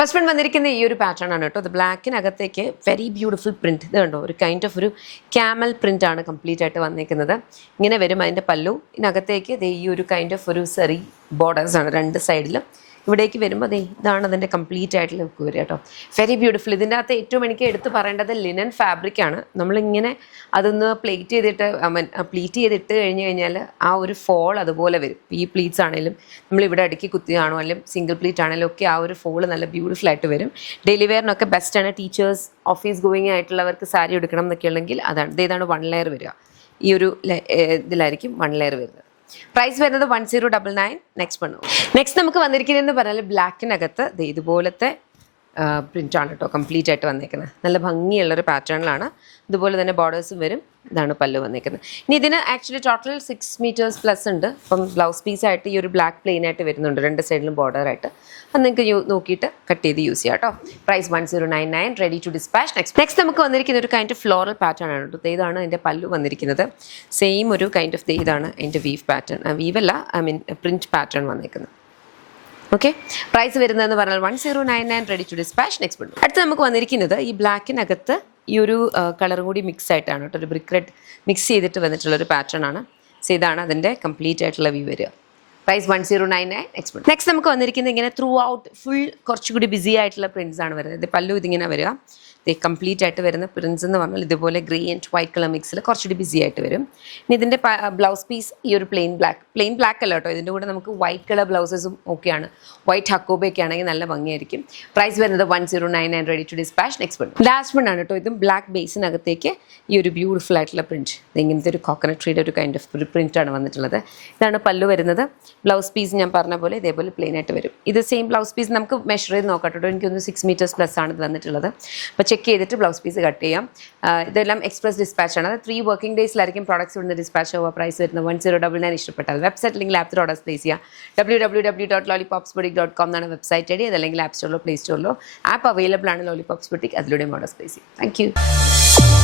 First one വന്നിരിക്കുന്ന ഈ ഒരു പാറ്റേൺ ആണ് കേട്ടോ. അത് ബ്ലാക്കിനകത്തേക്ക് വെരി ബ്യൂട്ടിഫുൾ പ്രിൻറ്റ്. ഇത് കണ്ടോ, ഒരു കൈൻഡ് ഓഫ് ഒരു ക്യാമൽ പ്രിൻ്റ് ആണ് കംപ്ലീറ്റ് ആയിട്ട് വന്നിരിക്കുന്നത്. ഇങ്ങനെ വരും അതിൻ്റെ പല്ലു. ഇതിനകത്തേക്ക് ഈ ഒരു കൈൻഡ് ഓഫ് ഒരു സെറി ബോർഡേഴ്സ് ആണ് രണ്ട് സൈഡിലും. ഇവിടേക്ക് വരുമ്പോൾ ഇതാണ് അതിൻ്റെ കംപ്ലീറ്റ് ആയിട്ടുള്ള ലുക്ക് വരിക കേട്ടോ. Very beautiful. ഇതിൻ്റെ അകത്ത് ഏറ്റവും എനിക്ക് എടുത്ത് പറയേണ്ടത് ലിനൻ ഫാബ്രിക്കാണ്. നമ്മളിങ്ങനെ അതൊന്ന് പ്ലേറ്റ് ചെയ്തിട്ട് കഴിഞ്ഞ് കഴിഞ്ഞാൽ ആ ഒരു ഫോൾ അതുപോലെ വരും. ഈ പ്ലീറ്റ്സ് ആണെങ്കിലും നമ്മളിവിടെ അടുക്കി കുത്തിയാണോ അല്ലെങ്കിൽ സിംഗിൾ പ്ലീറ്റ് ആണെങ്കിലും ഒക്കെ ആ ഒരു ഫോൾ നല്ല ബ്യൂട്ടിഫുൾ ആയിട്ട് വരും. ഡെയിലി വെയറിനൊക്കെ ബെസ്റ്റാണ്. ടീച്ചേഴ്സ്, ഓഫീസ് ഗോയിങ് ആയിട്ടുള്ളവർക്ക് സാരി എടുക്കണം എന്നൊക്കെ ഉണ്ടെങ്കിൽ ഇതാണ് 1 ലെയർ വരിക. ഈ ഒരു ഇതിലായിരിക്കും 1 ലെയർ വരുന്നത്. പ്രൈസ് വരുന്നത് 1099. നെക്സ്റ്റ് നമുക്ക് വന്നിരിക്കുന്നതെന്ന് പറഞ്ഞാൽ ബ്ലാക്കിനകത്ത് ഇതുപോലത്തെ പ്രിൻ്റാണ് കേട്ടോ കംപ്ലീറ്റ് ആയിട്ട് വന്നേക്കുന്നത്. നല്ല ഭംഗിയുള്ളൊരു പാറ്റേണിലാണ്. ഇതുപോലെ തന്നെ ബോർഡേഴ്സും വരും. ഇതാണ് പല്ലു വന്നേക്കുന്നത്. ഇനി ഇതിന് ആക്ച്വലി ടോട്ടൽ 6 മീറ്റേഴ്സ് പ്ലസ് ഉണ്ട്. അപ്പം ബ്ലൗസ് പീസായിട്ട് ഈ ഒരു ബ്ലാക്ക് പ്ലെയിൻ ആയിട്ട് വരുന്നുണ്ട്, രണ്ട് സൈഡിലും ബോർഡറായിട്ട്. അത് നിങ്ങൾക്ക് നോക്കിയിട്ട് കട്ട് ചെയ്ത് യൂസ് ചെയ്യാം കേട്ടോ. Price 1099. Ready to dispatch. Next നമുക്ക് വന്നിരിക്കുന്ന ഒരു കൈൻഡ് ഓഫ് ഫ്ലോറൽ പാറ്റേൺ ആണ് കേട്ടോ. ഇതാണ് അതിൻ്റെ പല്ലു വന്നിരിക്കുന്നത്. സെയിം ഒരു കൈൻഡ് ഓഫ് ഇതാണ് അതിൻ്റെ വീവ് പാറ്റേൺ. വീവല്ല, പ്രിൻറ്റ് പാറ്റേൺ വന്നിരിക്കുന്നത്. ഓക്കെ, പ്രൈസ് വരുന്നതെന്ന് പറഞ്ഞാൽ 1099. Ready to dispatch. അടുത്ത് നമുക്ക് വന്നിരിക്കുന്നത് ഈ ബ്ലാക്കിനകത്ത് ഈ ഒരു കളറും കൂടി മിക്സ് ആയിട്ടാണ് കേട്ടോ. ഒരു ബ്രിക്ക് റെഡ് മിക്സ് ചെയ്തിട്ട് വന്നിട്ടുള്ളൊരു പാറ്റേൺ ആണ്. സോ ഇതാണ് അതിൻ്റെ കംപ്ലീറ്റ് ആയിട്ടുള്ള വ്യൂ വരിക. പ്രൈസ് 1099. നെക്സ്റ്റ് നമുക്ക് വന്നിരിക്കുന്നത് ഇങ്ങനെ ത്രൂ ഔട്ട് ഫുൾ കുറച്ചുകൂടി ബിസി ആയിട്ടുള്ള പ്രിൻസ് ആണ് വരുന്നത്. പല്ലു ഇതിങ്ങനെ വരിക. കംപ്ലീറ്റ് ആയിട്ട് വരുന്ന പ്രിൻസ് എന്ന് പറഞ്ഞാൽ ഇതുപോലെ ഗ്രേ ആൻഡ് വൈറ്റ് കളർ മിക്സിൽ കുറച്ചുകൂടി ബിസി ആയിട്ട് വരും. ഇനി ഇതിൻ്റെ ബ്ലൗസ് പീസ് ഈ ഒരു പ്ലെയിൻ ബ്ലാക്ക് അല്ല കേട്ടോ. ഇതിൻ്റെ കൂടെ നമുക്ക് വൈറ്റ് കളർ ബ്ലൗസസും ഒക്കെയാണ്. വൈറ്റ് ഹക്കോബയൊക്കെ ആണെങ്കിൽ നല്ല ഭംഗിയായിരിക്കും. പ്രൈസ് വരുന്നത് 1099. Ready to dispatch. Last one ആണ് കേട്ടോ. ഇതും ബ്ലാക്ക് ബേസിനകത്തേക്ക് ഈ ഒരു ബ്യൂട്ടിഫുൾ ആയിട്ടുള്ള പ്രിൻറ്റ്. ഇങ്ങനത്തെ ഒരു കോക്കനട്ട് ട്രീയുടെ ഒരു കൈൻഡ് ഓഫ് ഒരു പ്രിൻ്റാണ് വന്നിട്ടുള്ളത്. ഇതാണ് പല്ലു വരുന്നത്. ബ്ലൗസ് പീസ് ഞാൻ പറഞ്ഞ പോലെ ഇതേപോലെ പ്ലെയിൻ ആയിട്ട് വരും. ഇത് സെയിം ബ്ലൗസ് പീസ് നമുക്ക് മെഷർ ചെയ്ത് നോക്കാം കേട്ടോ. എനിക്കൊന്ന് 6 മീറ്റേഴ്സ് പ്ലസ് ആണ് ഇത് വന്നിട്ടുള്ളത്. അപ്പോൾ ചെക്ക് ചെയ്തിട്ട് ബ്ലൗസ് പീസ് കട്ട് ചെയ്യാം. ഇതെല്ലാം എക്സ്പ്രസ് ഡിസ്പാച്ച് ആണ്. അത് 3 വർക്കിംഗ് ഡേയ്സിലായിരിക്കും പ്രോഡക്ട്സ് ഇവിടുന്ന് ഡിസ്പാച്ച് ആവുക. പ്രൈസ് വരുന്നത് 1099. ഇഷ്ടപ്പെട്ടാൽ വെബ്സൈറ്റ് ലിങ്കിൽ ആപ്പ് ഓർഡേഴ്സ് പ്ലേസ് ചെയ്യാം. www.lollipopsboutique.com എന്നാണ് വെബ്സൈറ്റ് ഐഡി. അതല്ലെങ്കിൽ ആപ്പ് സ്റ്റോറിലോ പ്ലേ സ്റ്റോറിലോ ആപ്പ് അവൈലബിൾ ആണ് ലോലിപോപ്സ് ബുട്ടീക്ക്. അതിലൂടെ ഓർഡേഴ്സ് പ്ലേസ് ചെയ്യാം. Thank you.